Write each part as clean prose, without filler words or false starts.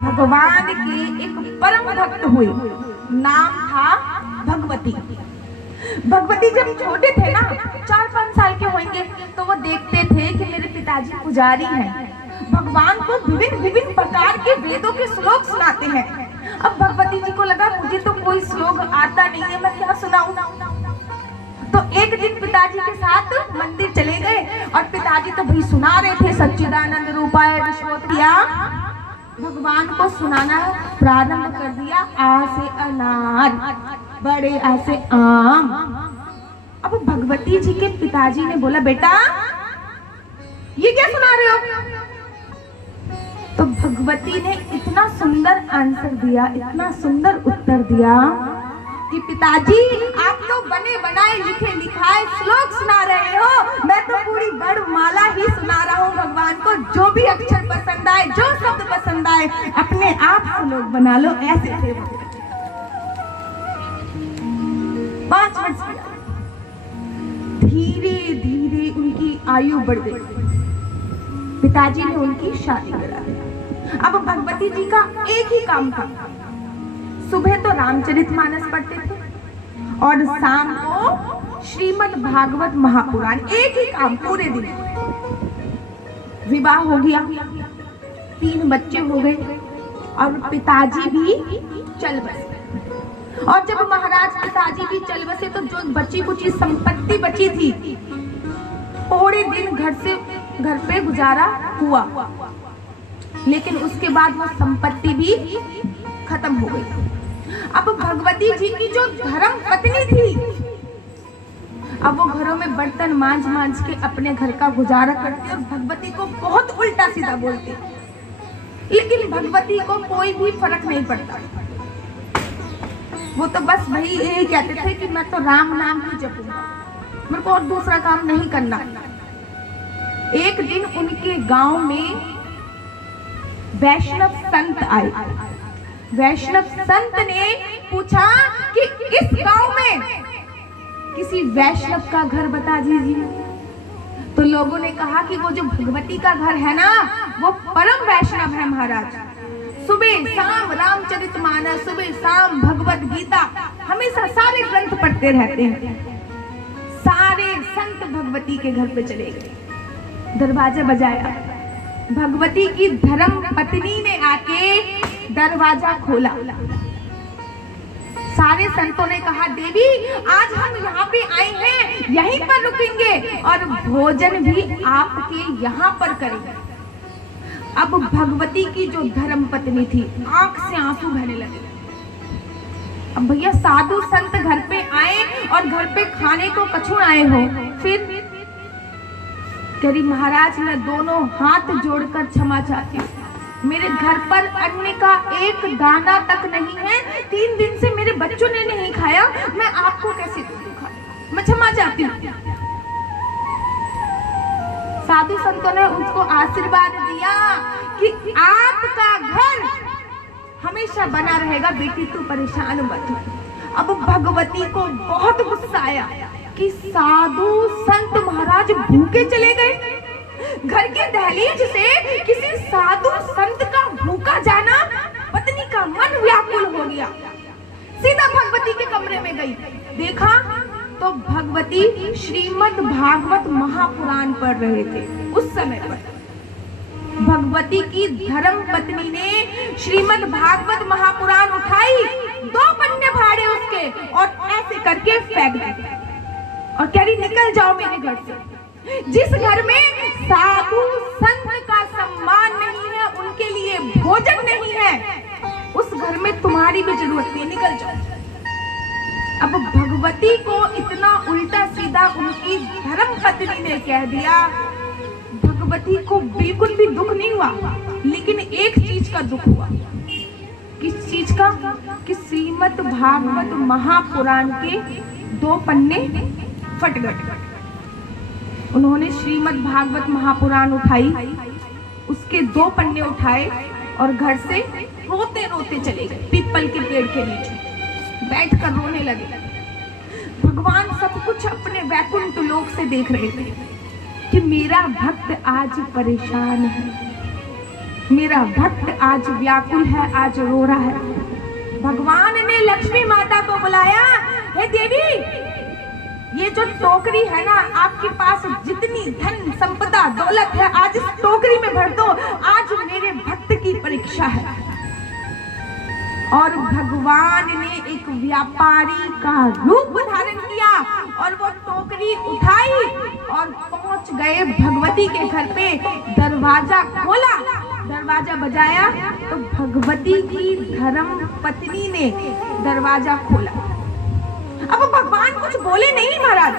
भगवान के एक परम भक्त हुए, नाम था भगवती। भगवती जब छोटे थे ना, 4-5 साल के होंगे, तो वो देखते थे कि मेरे पिताजी पुजारी हैं, भगवान को विभिन्न विभिन्न प्रकार के वेदों के श्लोक सुनाते हैं। अब भगवती जी को लगा मुझे तो कोई श्लोक आता नहीं है, मैं क्या सुनाऊं। तो एक दिन पिताजी के साथ मंदिर चले गए और पिताजी तो भाई सुना रहे थे, सच्चिदानंद रूपाय विश्वोत्तरिया भगवान को सुनाना प्रारंभ कर दिया। आ से अनार, बड़े आ से आम। अब भगवती जी के पिताजी ने बोला, बेटा ये क्या सुना रहे हो। तो भगवती ने इतना सुंदर आंसर दिया, इतना सुंदर उत्तर दिया कि पिताजी आप तो बने बनाए लिखे लिखाए श्लोक सुना रहे हो, मैं तो पूरी वर्णमाला ही सुना रहा हूँ भगवान को। जो भी अक्षर पसंद आए, जो शब्द पसंद आए, अपने आप श्लोक बना लो। ऐसे थे वो। 5 वर्ष धीरे धीरे उनकी आयु बढ़ गई। पिताजी ने उनकी शादी करा दी। अब भगवती जी का एक ही काम था, सुबह तो रामचरितमानस पढ़ते थे और शाम को श्रीमद् भागवत महापुराण। एक ही काम पूरे दिन। विवाह हो गया, 3 बच्चे हो गए और पिताजी भी चल बसे। और जब महाराज पिताजी भी चल बसे तो जो बची कुची संपत्ति बची थी, थोड़े दिन घर पे गुजारा हुआ, लेकिन उसके बाद वो संपत्ति भी खत्म हो गई। अब भगवती जी की जो धर्म पत्नी थी, अब वो घरों में बर्तन मांज मांज के अपने घर का गुजारा करती और भगवती को बहुत उल्टा सीधा बोलती, लेकिन भगवती को कोई भी फर्क नहीं पड़ता। वो तो बस वही यही कहते थे कि मैं तो राम नाम ही जपूंगा, मेरे को और दूसरा काम नहीं करना। एक दिन उनके गांव में वैष्णव संत आए। वैष्णव संत ने पूछा कि इस गांव में किसी वैष्णव का घर बता दीजिए। तो लोगों ने कहा कि वो जो भगवती का घर है ना, वो परम वैष्णव है महाराज। सुबह शाम रामचरितमानस, सुबह शाम भगवत गीता, हमेशा सारे ग्रंथ पढ़ते रहते हैं। सारे संत भगवती के घर पे चले गए, दरवाजा बजाया। भगवती की धर्म पत्नी ने आके दरवाजा खोला। सारे संतों ने कहा, देवी आज हम यहाँ पे आए हैं, यहीं पर रुकेंगे और भोजन भी आपके यहाँ पर करेंगे। अब भगवती की जो धर्म पत्नी थी, आंख से आंसू बहने लगे। अब भैया साधु संत घर पे आए और घर पे खाने को कछु आए हो, फिर कह रही महाराज मैं दोनों हाथ जोड़कर क्षमा चाहती हूँ, मेरे घर पर अन्न का एक दाना तक नहीं है, 3 दिन से मेरे बच्चों ने नहीं खाया, मैं आपको कैसे दूं खाने, मैं क्षमा चाहती हूँ। साधु संतों ने उसको आशीर्वाद दिया कि आपका घर हमेशा बना रहेगा, बेटी तू परेशान मत हो। अब भगवती को बहुत गुस्सा आया कि साधु संत महाराज भूखे चले गए। घर के दहलीज से किसी साधु संत का भूखा जाना, पत्नी का मन व्याकुल हो गया। सीधा भगवती के कमरे में गई, देखा तो भगवती श्रीमद् भागवत महापुराण पढ़ रहे थे। उस समय पर भगवती की धर्म पत्नी ने श्रीमद् भागवत महापुराण उठाई, 2 पन्ने फाड़े उसके और ऐसे करके फेंक दिए और कह रही निकल जाओ मेरे घर से। जिस घर में साधु संत का सम्मान नहीं है, उनके लिए भोजन नहीं है, उस घर में तुम्हारी भी जरूरत नहीं, निकल जाओ। अब भगवती को इतना उल्टा सीधा उनकी धर्म पत्नी ने कह दिया। भगवती को बिल्कुल भी दुख नहीं हुआ, लेकिन एक चीज का दुख हुआ। किस चीज का? कि श्रीमद् भागवत महापुराण के 2 पन्ने फट गए। उन्होंने श्रीमद् भागवत महापुराण उठाई, उसके 2 पन्ने उठाए और घर से रोते रोते चले गए। पीपल के पेड़ के नीचे बैठकर रोने लगे। भगवान सब कुछ अपने वैकुंठ लोक से देख रहे थे कि मेरा भक्त आज परेशान है, मेरा भक्त आज व्याकुल है, आज रो रहा है। भगवान ने लक्ष्मी माता को बुलाया, हे देवी, ये जो टोकरी है ना, आपके पास जितनी धन संपदा दौलत है आज इस टोकरी में भर दो, आज मेरे भक्त की परीक्षा है। और भगवान ने एक व्यापारी का रूप धारण किया और वो टोकरी उठाई और पहुंच गए भगवती के घर पे। दरवाजा खोला, दरवाजा बजाया तो भगवती की धर्म पत्नी ने दरवाजा खोला। अब भगवान कुछ बोले नहीं महाराज,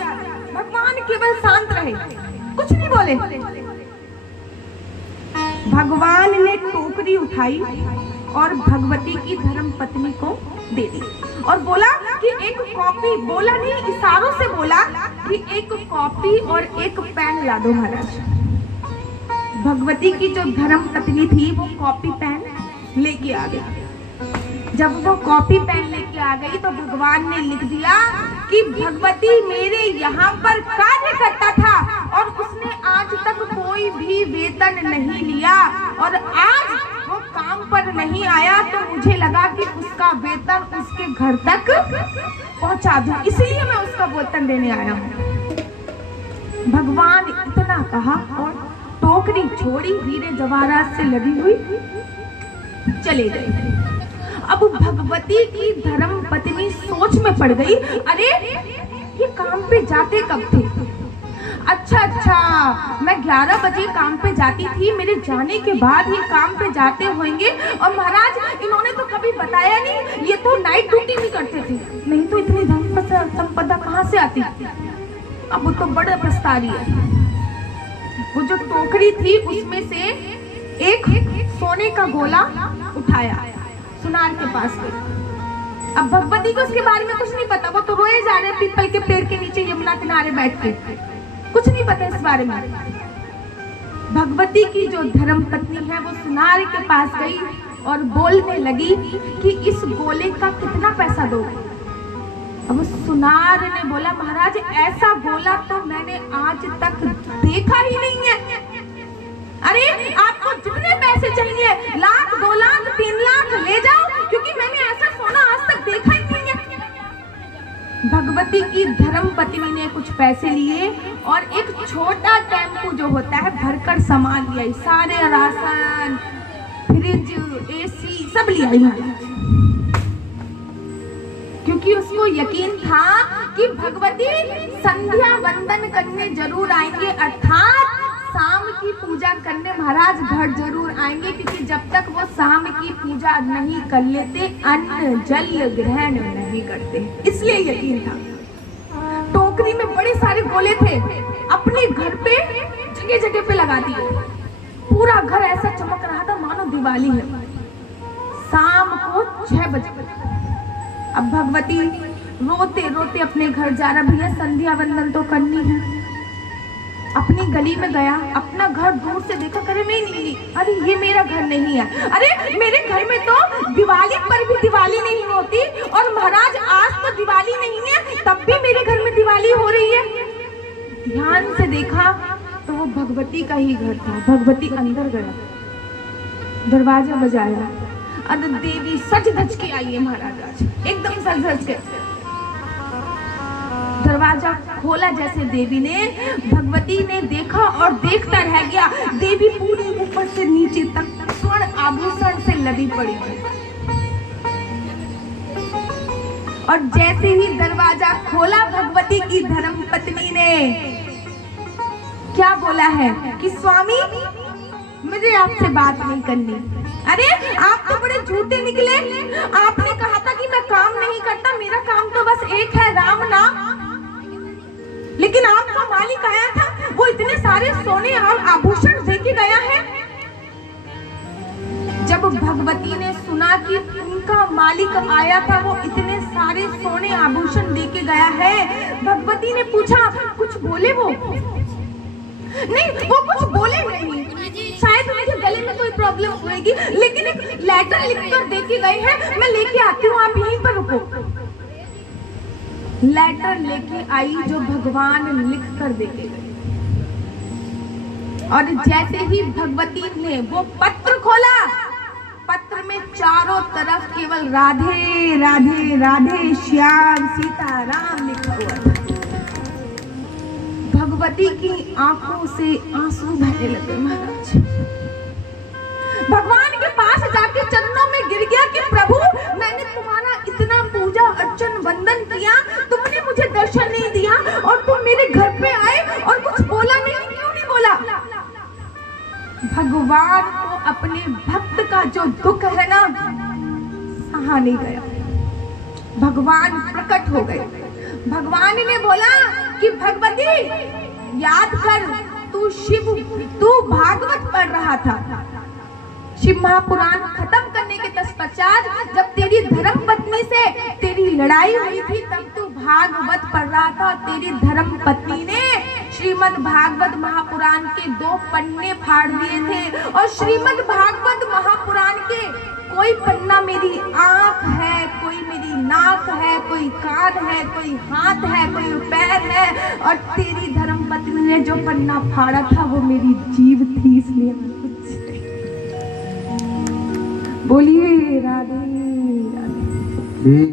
भगवान केवल शांत रहे, कुछ नहीं बोले। भगवान ने टोकरी उठाई और भगवती की धर्म पत्नी को दे दी और बोला कि एक कॉपी, बोला नहीं इशारों से बोला कि एक कॉपी और एक पेन ला दो महाराज। भगवती की जो धर्म पत्नी थी वो कॉपी पेन लेके आ गई। जब वो कॉपी पेन लेके आ गई तो भगवान ने लिख दिया कि भगवती मेरे यहाँ पर कार्य करता था और उसने आज तक कोई भी वेतन नहीं लिया और आज वो काम पर नहीं आया तो मुझे लगा कि उसका वेतन उसके घर तक पहुंचा दूं, इसलिए मैं उसका वेतन देने आया हूँ। भगवान इतना कहा और टोकरी छोड़ी, हीरे जवाहरात से लदी हुई चले गए। अब भगवती की धर्म पत्नी सोच में पड़ गई, अरे ये काम पे जाते कब थे? अच्छा, मैं 11 बजे काम पे जाती थी, मेरे जाने के बाद ये काम पे जाते होंगे और महाराज इन्होंने तो कभी बताया नहीं, ये तो नाइट ड्यूटी भी करते थे, नहीं तो इतनी धन संपदा कहाँ से आती? अब वो तो बड़ा पछता रही है। वो जो टोकरी थी उसमें से एक सोने का गोला उठाया, सुनार के पास गई। अब भगवती को उसके बारे में कुछ नहीं पता, वो तो रोए जा रहे पीपल के पेड़ के नीचे यमुना किनारे बैठ के, कुछ नहीं पता इस बारे में। भगवती की जो धर्म पत्नी है वो सुनार के पास गई और बोलने लगी कि इस गोले का कितना पैसा दोगे? अब सुनार ने बोला, महाराज ऐसा गोला तो मैंने आज तक देखा ही नहीं है। अरे आपको जितने पैसे चाहिए, 1 लाख 2 लाख 3 लाख ले जाओ, क्योंकि मैंने ऐसा सोना आज तक देखा ही नहीं है। भगवती की धर्म पत्नी ने कुछ पैसे लिए और एक छोटा टेम्पू जो होता है भरकर सामान लिया, सारे राशन, फ्रिज, एसी सब लिया, क्योंकि उसको यकीन था कि भगवती संध्या वंदन करने जरूर आएंगे, अर्थात शाम की पूजा करने महाराज घर जरूर आएंगे, क्योंकि जब तक वो शाम की पूजा नहीं कर लेते अन्न जल ग्रहण नहीं करते, इसलिए यकीन था। टोकरी में बड़े सारे गोले थे, अपने घर पे जगह जगह पे लगा दिए, पूरा घर ऐसा चमक रहा था मानो दिवाली है। शाम को 6 बजे अब भगवती रोते रोते अपने घर जा रहा, भैया संध्या वंदन तो करनी है। अपनी गली में गया, अपना घर दूर से देखा, करे नहीं, अरे ये मेरा घर नहीं है, अरे मेरे घर में तो दिवाली पर भी दिवाली नहीं होती और महाराज आज तो दिवाली नहीं है तब भी मेरे घर में दिवाली हो रही है। ध्यान से देखा तो वो भगवती का ही घर था। भगवती अंदर गया, दरवाजा बजाया, अब देवी सच धज के आई है महाराज, आज एकदम सच धज के। दरवाजा खोला जैसे देवी ने, भगवती ने देखा और देखता रह गया, देवी पूरी ऊपर से नीचे तक स्वर्ण आभूषण से लदी पड़ी है। और जैसे ही दरवाजा खोला भगवती की धर्म पत्नी ने क्या बोला है कि स्वामी मुझे आपसे बात नहीं करनी। अरे आप तो बड़े झूठे निकले, आपने कहा था कि मैं काम नहीं करता, मेरा काम तो बस एक है, राम नाम, लेकिन आपका मालिक आया था, वो इतने सारे सोने और आभूषण देके गया है। जब भगवती ने सुना कि उनका मालिक आया था, वो इतने सारे सोने आभूषण देके गया है, भगवती ने पूछा कुछ बोले? वो नहीं, वो कुछ बोले नहीं, शायद मुझे गले में कोई प्रॉब्लम होगी, लेकिन एक लेटर लिखकर देके गए हैं, मैं लेके आती हूँ, आप यहीं पर रुको। लेटर लेके आई जो भगवान लिख कर देके गए और जैसे ही भगवती ने वो पत्र खोला, पत्र में चारों तरफ केवल राधे राधे राधे श्याम सीताराम लिखा हुआ था। भगवती की आंखों से आंसू बहने लगे महाराज। भगवान के पास जाके चरणों में गिर गया कि प्रभु, मैंने तुम्हारा इतना पूजा अर्चन वंदन किया, तुमने मुझे दर्शन नहीं दिया और तुम मेरे घर पे आए और कुछ बोला नहीं, क्यों नहीं बोला? भगवान को अपने भक्त का जो दुख है ना, सहा नहीं गया। भगवान प्रकट हो गए। भगवान ने बोला कि भगवती याद कर, तू भागवत पढ़ रहा था। शिव महापुराण खत्म करने के तत्पश्चात जब तेरी धर्म पत्नी से तेरी लड़ाई हुई थी, तब तू भागवत पढ़ रहा था। तेरी धर्म पत्नी ने श्रीमद् भागवत महापुराण के 2 पन्ने फाड़ दिए थे और श्रीमद् भागवत महापुराण के कोई पन्ना मेरी आंख है, कोई मेरी नाक है, कोई कान है, कोई हाथ है, कोई पैर है, और तेरी धर्म पत्नी ने जो पन्ना फाड़ा था वो मेरी जीव थी। इसलिए बोलिए राधे राधे।